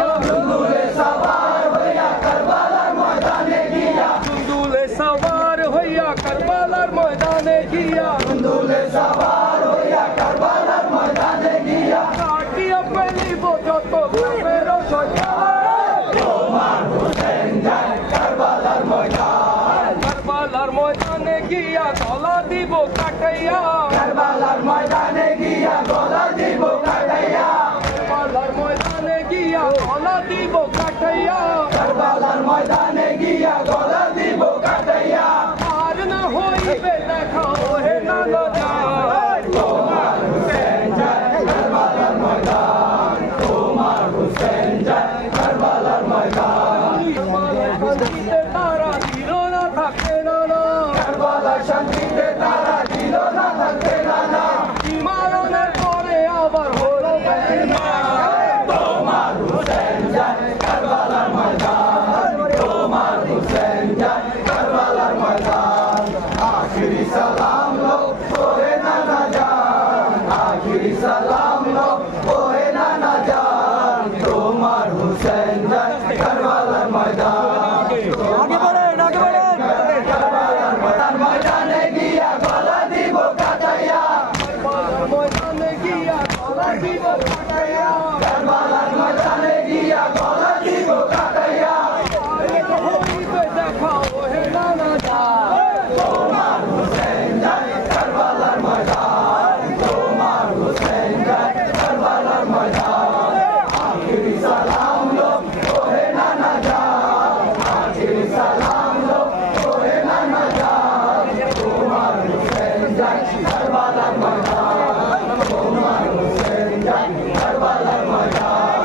গিয়া দুলদুলে সাওয়ার হইয়া কারবালার ময়দানে গিয়া দুলদুলে সাওয়ার হইয়া কারবালার ময়দানে গিয়া দুলদুলে সাওয়ার হইয়া কারবালার ময়দানে গিয়া কাটিয়া পেলিব যত কাফের শয়তান তোমার হুসেন যায় কারবালার ময়দান কারবালার ময়দানে গিয়া গলা দিব কাটাইয়া কারবালার ময়দানে গিয়া গলা দিব কাটাইয়া কারবালার ময়দানে গিয়া গলা দিব কাটাইয়া কারবালার ময়দানে গিয়া গলা দিব কাটাইয়া আর না হইবে দেখা ওহে নানা যায় তোমার হুসেন যায় কারবালার ময়দান তোমার হুসেন যায় কারবালার ময়দান শান্তিতে তারা দিল না থাকে না কারবালার শান্তিতে তারা দিল না থাকে না মারণের পরে আবার হলো তোমার হুসেন যায় কারবালার ময়দান তোমার হুসেন যায় কারবালার ময়দান আখিরি সালাম লো ওহে নানা জান আখিরি সালাম লো ওহে নানা জান তোমার হুসেন যায় কারবালার ময়দান আগে বলেন কারবালার ময়দানে গিয়া গলা দিব কাটাইয়া কারবালার ময়দানে গিয়া গলা দিব কাটাইয়া কারবালার ময়দানে গিয়া গলা দিব কাটাইয়া হইবে দেখা ওহে নানা জান তোমার হুসেন যায় কারবালার ময়দান তোমার হুসেন যায় কারবালার ময়দান আখিরি সালাম লো ওহে নানা জান আখিরি সালাম লো ওহে নানা জান তোমার হুসেন যায় কারবালার ময়দান তোমার হুসেন যায় কারবালার ময়দান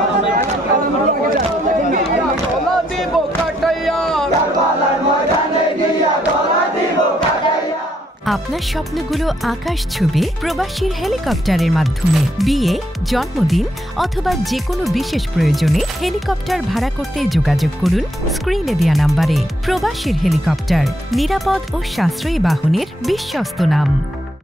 গিয়া গলা দিব কাটাইয়া কারবালার ময়দানে গিয়া গলা দিব কাটাইয়া। আপনার স্বপ্নগুলো আকাশ ছুবে প্রবাসীর হেলিকপ্টারের মাধ্যমে বিয়ে, জন্মদিন অথবা যে কোনো বিশেষ প্রয়োজনে হেলিকপ্টার ভাড়া করতে যোগাযোগ করুন স্ক্রিনে দেয়া নাম্বারে। প্রবাসীর হেলিকপ্টার, নিরাপদ ও সাশ্রয়ী বাহনের বিশ্বস্ত নাম।